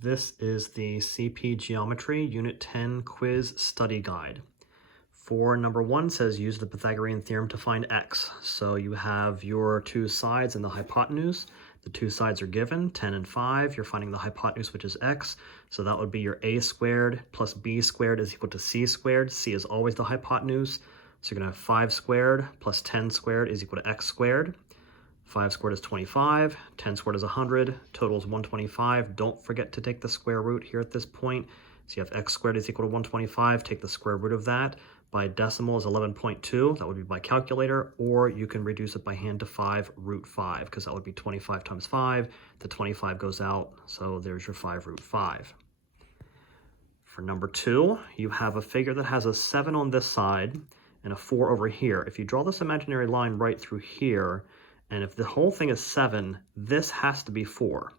This is the CP Geometry Unit 10 Quiz Study Guide. For number 1 says use the Pythagorean theorem to find x. So you have your two sides and the hypotenuse. The two sides are given, 10 and 5. You're finding the hypotenuse, which is x. So that would be your a squared plus b squared is equal to c squared. C is always the hypotenuse. So you're going to have 5 squared plus 10 squared is equal to x squared. 5 squared is 25, 10 squared is 100, total is 125. Don't forget to take the square root here at this point. So you have x squared is equal to 125, take the square root of that. By decimal is 11.2, that would be by calculator, or you can reduce it by hand to 5 root 5, because that would be 25 times 5. The 25 goes out, so there's your 5 root 5. For number 2, you have a figure that has a 7 on this side and a 4 over here. If you draw this imaginary line right through here, and if the whole thing is 7, this has to be 4.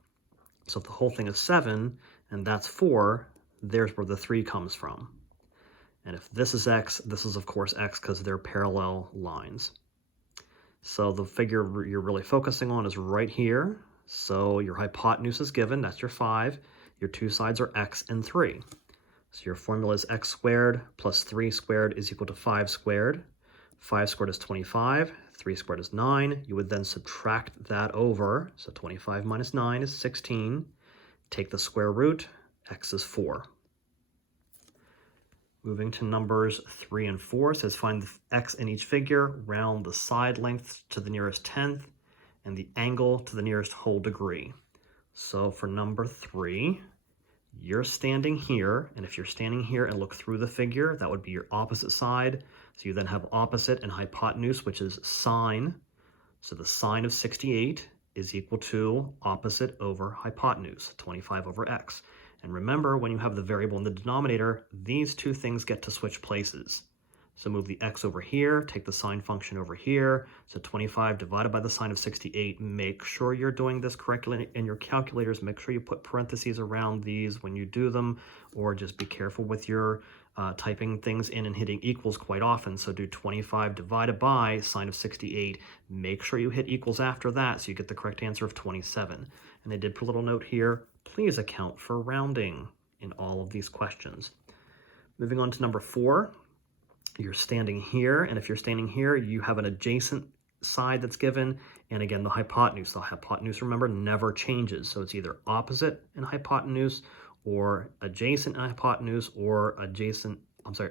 So if the whole thing is 7, and that's 4, there's where the 3 comes from. And if this is x, this is of course x because they're parallel lines. So the figure you're really focusing on is right here. So your hypotenuse is given, that's your 5. Your two sides are x and 3. So your formula is x squared plus 3 squared is equal to 5 squared. 5 squared is 25, 3 squared is 9. You would then subtract that over, so 25 minus 9 is 16. Take the square root, x is 4. Moving to numbers 3 and 4, says find the x in each figure, round the side length to the nearest tenth, and the angle to the nearest whole degree. So for number 3, you're standing here, and if you're standing here and look through the figure, that would be your opposite side. So you then have opposite and hypotenuse, which is sine. So the sine of 68 is equal to opposite over hypotenuse, 25 over x. And remember, when you have the variable in the denominator, these two things get to switch places. So move the x over here, take the sine function over here. So 25 divided by the sine of 68. Make sure you're doing this correctly in your calculators. Make sure you put parentheses around these when you do them, or just be careful with your typing things in and hitting equals quite often. So do 25 divided by sine of 68. Make sure you hit equals after that so you get the correct answer of 27. And they did put a little note here, please account for rounding in all of these questions. Moving on to number 4. You're standing here, and if you're standing here, you have an adjacent side that's given, and again, the hypotenuse. The hypotenuse, remember, never changes, so it's either opposite and hypotenuse, or adjacent and hypotenuse, or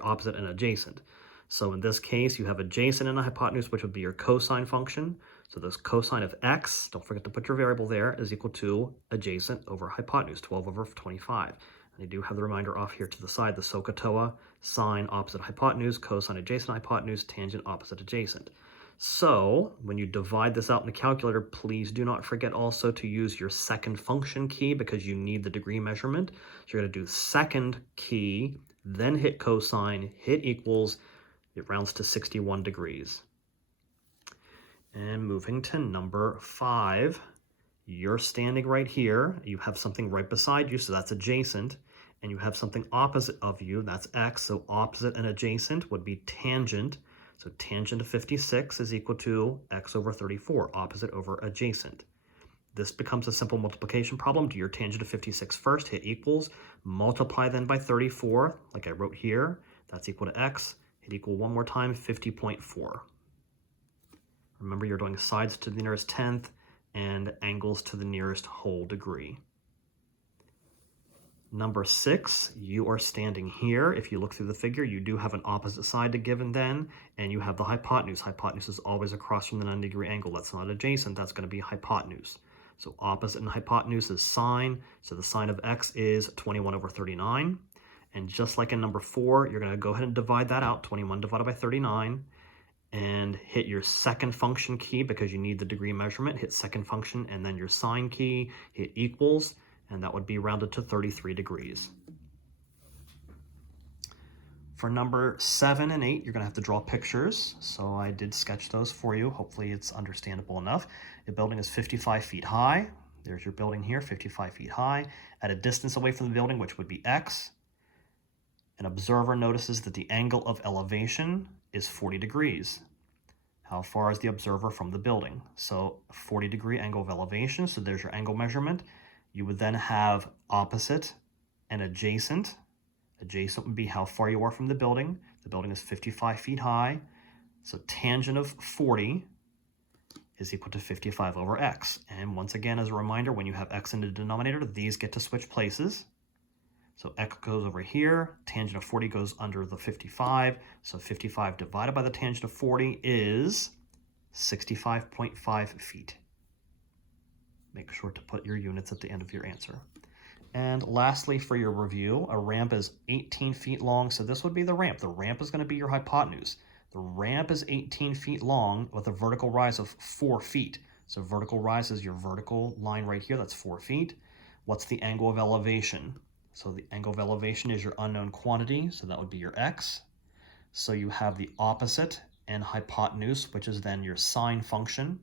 opposite and adjacent. So in this case, you have adjacent and a hypotenuse, which would be your cosine function. So this cosine of x, don't forget to put your variable there, is equal to adjacent over hypotenuse, 12 over 25. They do have the reminder off here to the side, the SOHCAHTOA, sine opposite hypotenuse, cosine adjacent hypotenuse, tangent opposite adjacent. So when you divide this out in the calculator, please do not forget also to use your second function key because you need the degree measurement. So you're going to do second key, then hit cosine, hit equals, it rounds to 61 degrees. And moving to number 5, you're standing right here, you have something right beside you, so that's adjacent, and you have something opposite of you, that's x, so opposite and adjacent would be tangent. So tangent of 56 is equal to x over 34, opposite over adjacent. This becomes a simple multiplication problem. Do your tangent of 56 first, hit equals, multiply then by 34, like I wrote here, that's equal to x, hit equal one more time, 50.4. Remember, you're doing sides to the nearest tenth and angles to the nearest whole degree. Number 6, you are standing here. If you look through the figure, you do have an opposite side to given then, and you have the hypotenuse. Hypotenuse is always across from the 90-degree angle. That's not adjacent, that's going to be hypotenuse. So opposite and hypotenuse is sine, so the sine of x is 21 over 39. And just like in number 4, you're going to go ahead and divide that out, 21 divided by 39, and hit your second function key because you need the degree measurement. Hit second function and then your sine key, hit equals, and that would be rounded to 33 degrees. For number 7 and 8, you're going to have to draw pictures. So I did sketch those for you. Hopefully it's understandable enough. The building is 55 feet high. There's your building here, 55 feet high. At a distance away from the building, which would be x, an observer notices that the angle of elevation is 40 degrees. How far is the observer from the building? So 40-degree angle of elevation, so there's your angle measurement. You would then have opposite and adjacent. Adjacent would be how far you are from the building. The building is 55 feet high. So tangent of 40 is equal to 55 over x. And once again, as a reminder, when you have x in the denominator, these get to switch places. So x goes over here, tangent of 40 goes under the 55. So 55 divided by the tangent of 40 is 65.5 feet. Make sure to put your units at the end of your answer. And lastly, for your review, a ramp is 18 feet long, so this would be the ramp. The ramp is going to be your hypotenuse. The ramp is 18 feet long with a vertical rise of 4 feet. So vertical rise is your vertical line right here, that's 4 feet. What's the angle of elevation? So the angle of elevation is your unknown quantity, so that would be your x. So you have the opposite and hypotenuse, which is then your sine function.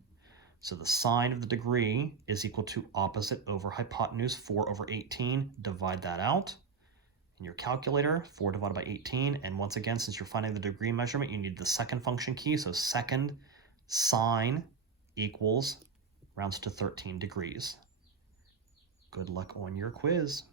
So the sine of the degree is equal to opposite over hypotenuse, 4 over 18. Divide that out in your calculator, 4 divided by 18. And once again, since you're finding the degree measurement, you need the second function key. So second sine equals, rounds to 13 degrees. Good luck on your quiz.